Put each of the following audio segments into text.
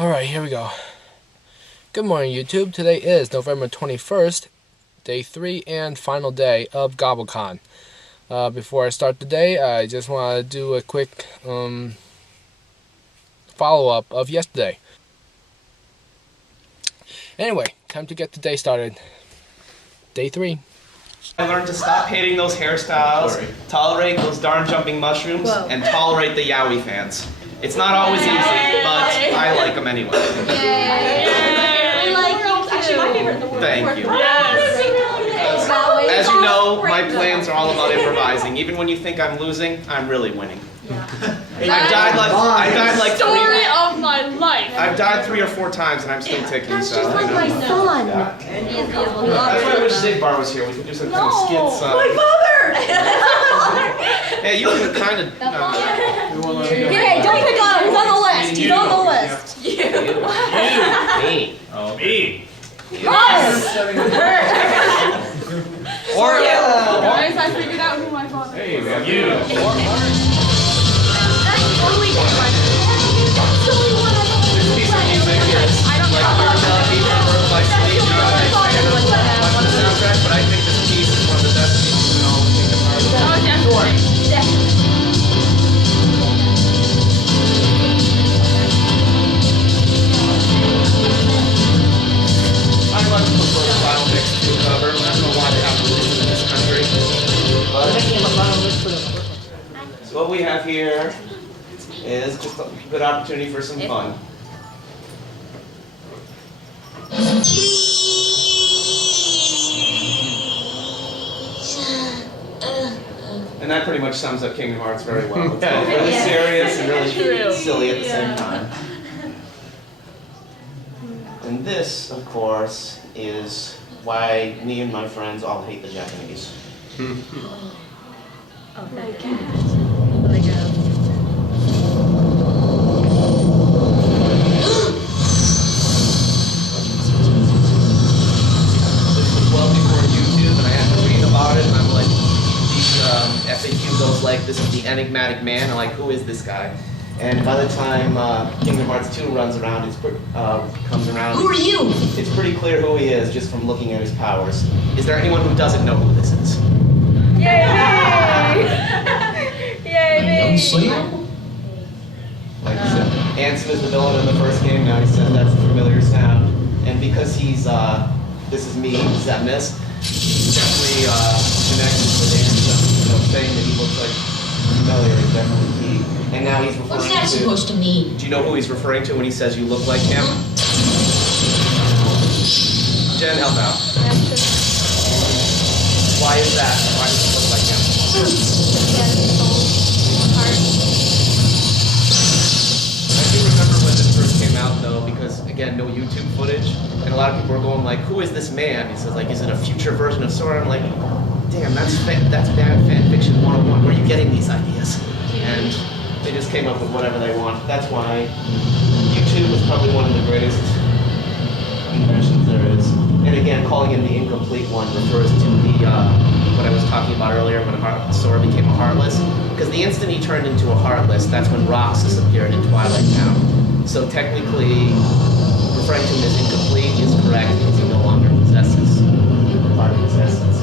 Alright, here we go. Good morning, YouTube. Today is November 21st, day 3 and final day of Gobble-Con. Before I start the day, I just want to do a quick follow-up of yesterday. Anyway, time to get the day started. Day 3. I learned to stop hating those hairstyles, tolerate those darn jumping mushrooms, and tolerate the Yowie fans. It's not always easy, but I like them anyway. I like you too. Actually, my favorite in the world. Thank you. As you know, my plans are all about improvising. Even when you think I'm losing, I'm really winning. I've died like Story of my life. I've died 3 or 4 times and I'm still ticking. That's so, just like my son. yeah. That's why I wish Zigbar was here. We could do some kind of skits. My father. Hey, you can kind of. Hey, don't pick on him. He's on the list. He's on the list. Me. Oh, me. Guys, I figured out who my father is. Hey, you. I don't Soundtrack, but I think this piece is one of the best pieces in all of Kingdom Hearts. I much prefer the Final Mix 2 cover. I don't know why they have to listen in this country. So what we have here is just a good opportunity for some fun. And that pretty much sums up Kingdom Hearts very well. It's both really serious and really silly at the same time. And this, of course, is why me and my friends all hate the Japanese. This was well before YouTube, and I had to read about it, and I'm like, FAQ goes like, this is the enigmatic man. I'm like, who is this guy? And by the time Kingdom Hearts 2 runs around, comes around. Who are you? It's pretty clear who he is just from looking at his powers. Is there anyone who doesn't know who this is? Yay me! Yay me! Like Ansem is the villain in the first game. Now he said that's a familiar sound. And because he's, this is me, Zemnis, definitely connected with Ansem. Saying that he looks like familiar is definitely key. And now he's referring What's that supposed to mean? Do you know who he's referring to when he says you look like him? Jen, help out. Why is that? Why does he look like him? I do remember when this first came out though, because again, no YouTube footage, and a lot of people were going like, who is this man? He says like, is it a future version of Sora? I'm like, damn, that's bad fan fiction 101. Where are you getting these ideas? And they just came up with whatever they want. That's why YouTube is probably one of the greatest inventions there is. And again, calling him the incomplete one refers to the what I was talking about earlier when Sora became a Heartless. Because the instant he turned into a Heartless, that's when Roxas appeared in Twilight Town. So technically, referring to him as incomplete is correct because he no longer possesses part of his essence.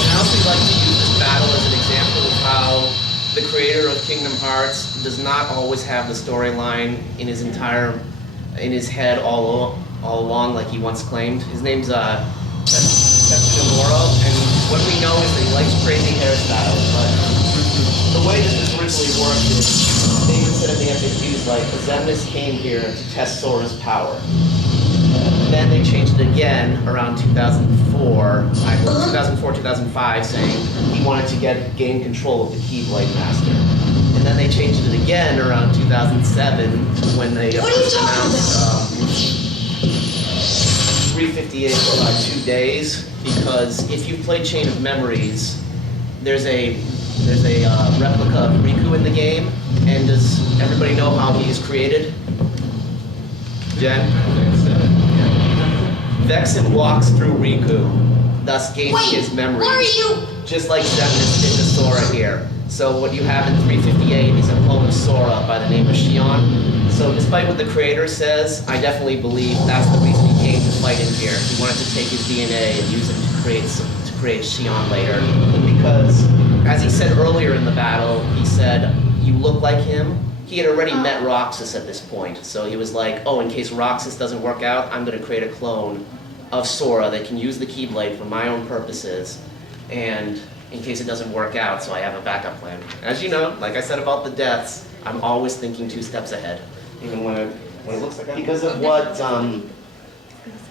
I also like to use this battle as an example of how the creator of Kingdom Hearts does not always have the storyline in his head all along like he once claimed. His name's Tetsuya, and what we know is that he likes crazy hairstyles, but the way that this originally worked is they even said in the FAQs like, Zemnis came here to test Sora's power. Then they changed it again around 2004-2005, saying he wanted to gain control of the Keyblade Master. And then they changed it again around 2007 when they announced 358 for about 2 days. Because if you play Chain of Memories, there's a replica of Riku in the game. And does everybody know how he is created? Jen? Vexen walks through Riku. thus gaining his memories. What are you? Just like Xemnas did to Sora here. So what you have in 358 is a clone of Sora by the name of Xion. So despite what the creator says, I definitely believe that's the reason he came to fight in here. He wanted to take his DNA and use it to create Xion later. Because, as he said earlier in the battle, he said, "You look like him." He had already met Roxas at this point, so he was like, "Oh, in case Roxas doesn't work out, I'm going to create a clone of Sora that can use the Keyblade for my own purposes, and in case it doesn't work out, so I have a backup plan." As you know, like I said about the deaths, I'm always thinking 2 steps ahead, even when it looks like that. Because of what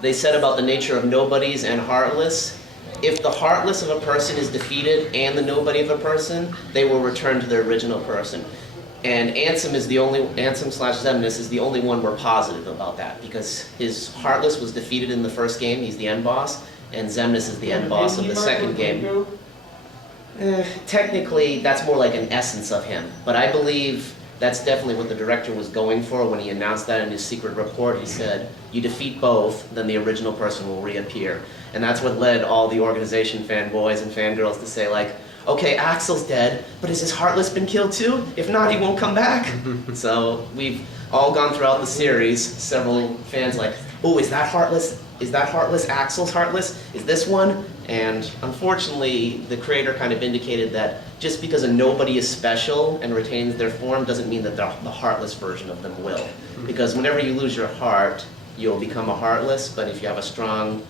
they said about the nature of nobodies and heartless, if the heartless of a person is defeated and the nobody of a person, they will return to their original person. And Ansem slash Xemnas is the only one we're positive about that, because his Heartless was defeated in the first game, he's the end boss, and Xemnas is the end boss of the second game. Technically, that's more like an essence of him, but I believe that's definitely what the director was going for when he announced that in his secret report. He said, you defeat both, then the original person will reappear. And that's what led all the organization fanboys and fangirls to say, like, okay, Axel's dead, but has his Heartless been killed too? If not, he won't come back. So we've all gone throughout the series, several fans like, oh, is that Heartless? Is that Heartless Axel's Heartless? Is this one? And unfortunately, the creator kind of indicated that just because a nobody is special and retains their form doesn't mean that the Heartless version of them will. Because whenever you lose your heart, you'll become a Heartless, but if you have a strong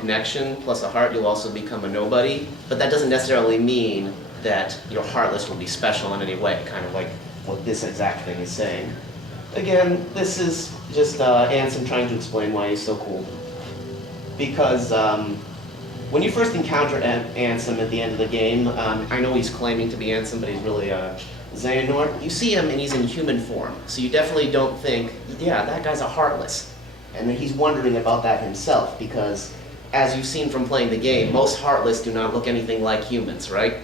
connection plus a heart, you'll also become a nobody. But that doesn't necessarily mean that your Heartless will be special in any way, kind of like what this exact thing is saying. Again, this is just Ansem trying to explain why he's so cool. Because when you first encounter Ansem at the end of the game, I know he's claiming to be Ansem, but he's really Xehanort. You see him and he's in human form, so you definitely don't think, yeah, that guy's a Heartless. And then he's wondering about that himself, because as you've seen from playing the game, most Heartless do not look anything like humans, right?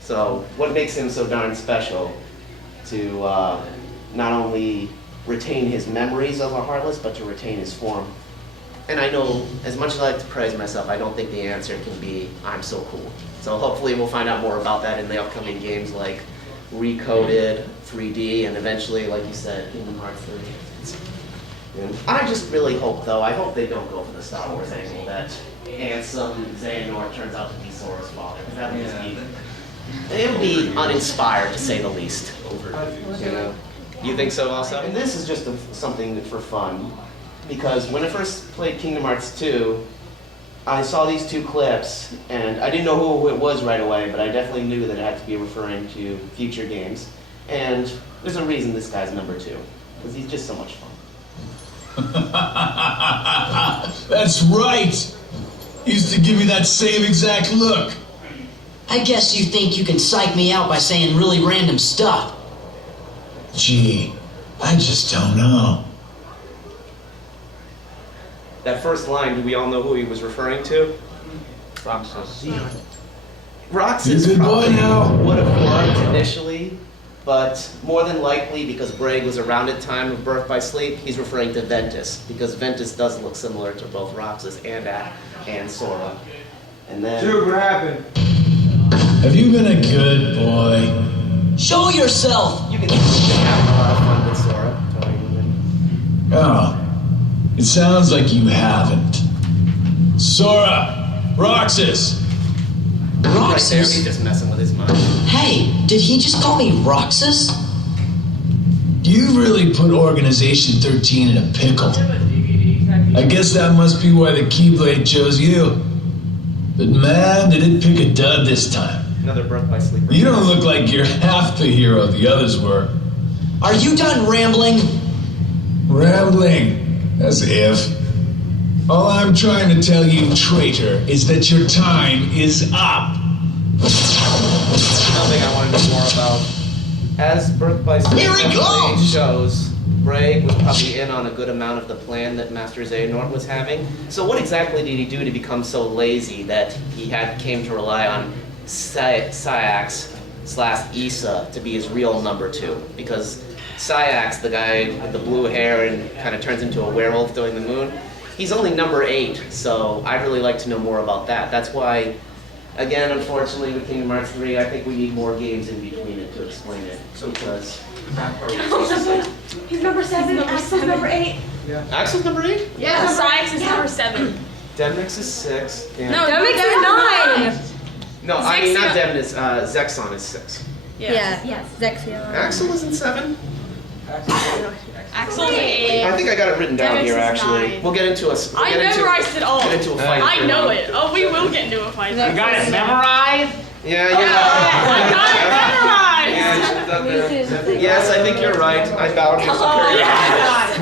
So what makes him so darn special to not only retain his memories of a Heartless, but to retain his form? And I know, as much as I like to praise myself, I don't think the answer can be, I'm so cool. So hopefully we'll find out more about that in the upcoming games like Recoded, 3D, and eventually, like you said, Kingdom Hearts 3. And I just really hope, though, I hope they don't go for the Star Wars angle that Ansem Xehanort turns out to be Sora's father. That would just be, it would be uninspired, to say the least. You know? You think so also? And this is just something for fun, because when I first played Kingdom Hearts 2, I saw these 2 clips, and I didn't know who it was right away, but I definitely knew that it had to be referring to future games. And there's a reason this guy's number 2, because he's just so much fun. That's right! He used to give me that same exact look. I guess you think you can psych me out by saying really random stuff. Gee, I just don't know. That first line, do we all know who he was referring to? Roxas. Roxas probably would have worked initially, but more than likely, because Brague was around at time of Birth by Sleep, he's referring to Ventus, because Ventus does look similar to both Roxas and Sora. And then... Dude, what happened? Have you been a good boy? Show yourself! You can have a lot of fun with Sora, toying with him. Oh, it sounds like you haven't. Sora! Roxas! Right there, Roxas? he's just messing with his mind. Hey, did he just call me Roxas? You really put Organization 13 in a pickle. I guess that must be why the Keyblade chose you. But man, did it pick a dud this time. Another Birth by Sleep. You don't look like you're half the hero the others were. Are you done rambling? Rambling, as if. All I'm trying to tell you, traitor, is that your time is up. Another thing I want to know more about. As Birth by Sleep Here he comes! shows, Brague was probably in on a good amount of the plan that Master Xehanort was having. So what exactly did he do to become so lazy that he came to rely on Syax / Issa to be his real number 2? Because Syax, the guy with the blue hair and kind of turns into a werewolf during the moon, he's only number 8, so I'd really like to know more about that. That's why, again, unfortunately, with Kingdom Hearts 3, I think we need more games in between it to explain it. Because He's number 7, Axel's number 8. Axel's number 8? Yeah, Sykes is number 7. Demnix is 6. And No, Demnix is 9. no, I mean not Demnix. Zexon is 6. Yeah. Yes. Zexion. Axel isn't 7. Axel's 8. I think I got it written down Demnix here. is Actually, 9. we'll get into a. I memorized it all. Get into a fight. I know it. Oh, we will get into a fight. You got it memorized? Yeah, I got it memorized. Yes, I think you're right. I bowed to your superior.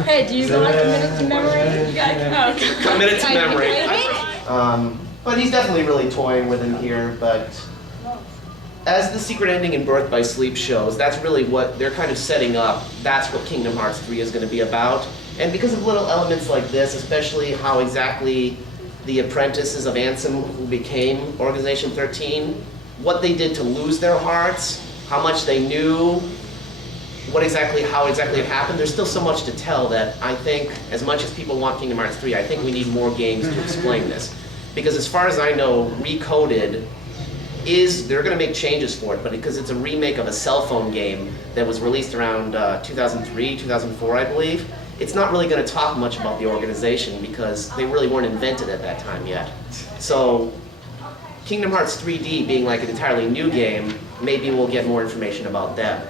Hey, do you go like a minute to memory? You got it. Committed to memory. But he's definitely really toying with him here. But as the secret ending in Birth by Sleep shows, that's really what they're kind of setting up. That's what Kingdom Hearts 3 is going to be about. And because of little elements like this, especially how exactly the apprentices of Ansem who became Organization 13, what they did to lose their hearts, how much they knew, how exactly it happened, there's still so much to tell that I think, as much as people want Kingdom Hearts 3, I think we need more games to explain this. Because as far as I know, Recoded they're going to make changes for it, but because it's a remake of a cell phone game that was released around 2003, 2004, I believe, it's not really going to talk much about the organization because they really weren't invented at that time yet. So Kingdom Hearts 3D being like an entirely new game, maybe we'll get more information about them.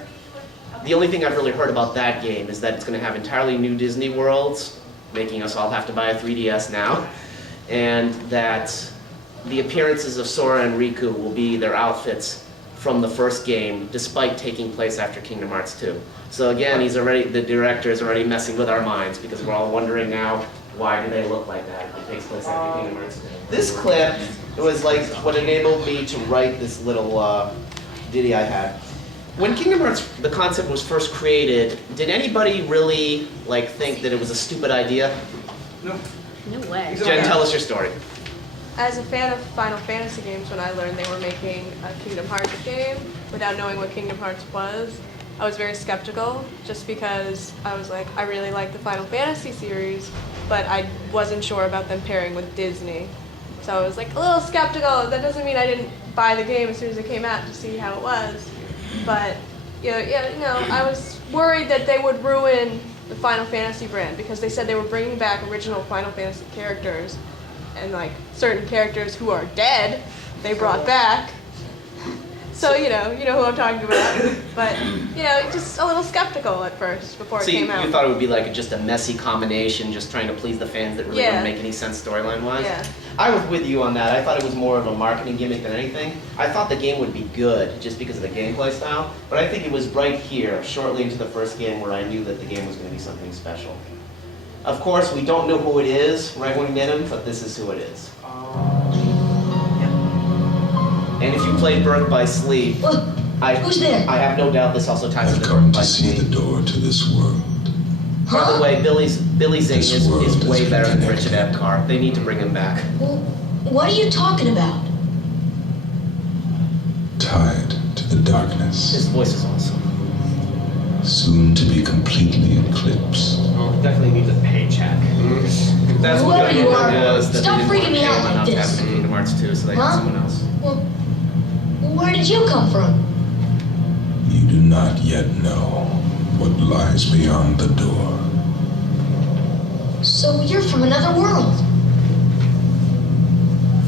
The only thing I've really heard about that game is that it's going to have entirely new Disney worlds, making us all have to buy a 3DS now, and that the appearances of Sora and Riku will be their outfits from the first game, despite taking place after Kingdom Hearts 2. So again, the director is already messing with our minds because we're all wondering now, why do they look like that? It takes place after Kingdom Hearts 2. This clip was like what enabled me to write this little ditty I had. When Kingdom Hearts, the concept was first created, did anybody really think that it was a stupid idea? No. No way. Jen, tell us your story. As a fan of Final Fantasy games, when I learned they were making a Kingdom Hearts game, without knowing what Kingdom Hearts was, I was very skeptical, just because I was like, I really like the Final Fantasy series, but I wasn't sure about them pairing with Disney. So I was like a little skeptical. That doesn't mean I didn't buy the game as soon as it came out to see how it was. But I was worried that they would ruin the Final Fantasy brand because they said they were bringing back original Final Fantasy characters, and certain characters who are dead, they brought back. So you know who I'm talking about. But just a little skeptical at first before it came out. You thought it would be just a messy combination, just trying to please the fans that really wouldn't make any sense storyline-wise? Yeah. I was with you on that. I thought it was more of a marketing gimmick than anything. I thought the game would be good just because of the gameplay style, but I think it was right here, shortly into the first game, where I knew that the game was going to be something special. Of course, we don't know who it is right when we met him, but this is who it is. And if you played Birth by Sleep, Who's there? I have no doubt this also ties I've into come Birth by to see Sleep. the door to this world. By the way, Billy Zane This is world is way better than connected. Richard Epcar. They need to bring him back. Well, what are you talking about? Tied to the His darkness, voice is awesome. soon to be completely eclipsed. Oh, definitely needs a paycheck. That's what Whoever the you rumor are, was, that stop they didn't freaking me want out like anyone else this. after Kingdom Hearts 2, so they had Huh? someone else. Well, where did you come from? You do not yet know what lies beyond the door. So you're from another world.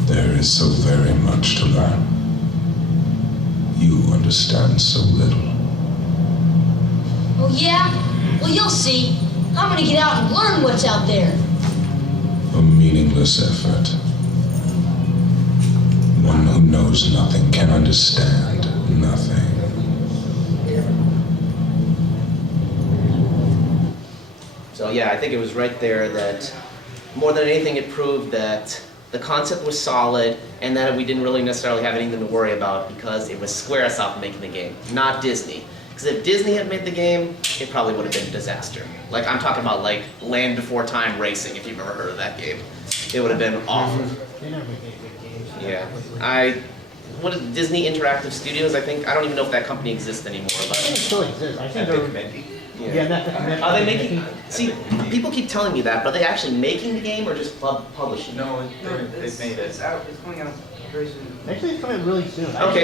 There is so very much to learn. You understand so little. Oh yeah? Well, you'll see. I'm gonna get out and learn what's out there. A meaningless effort. One who knows nothing can understand nothing. So yeah, I think it was right there that, more than anything, it proved that the concept was solid and that we didn't really necessarily have anything to worry about because it was Squaresoft making the game, not Disney. Because if Disney had made the game, it probably would have been a disaster. I'm talking about Land Before Time Racing, if you've ever heard of that game. It would have been awful. They never make good games. Yeah. What is Disney Interactive Studios? I don't even know if that company exists anymore, I think it but still exists. I think I think they're. maybe. Yeah, that's Are they making? See, people keep telling me that, but are they actually making the game or just publishing? No, they've made it. It's coming out very soon. Actually, it's coming really soon. Okay.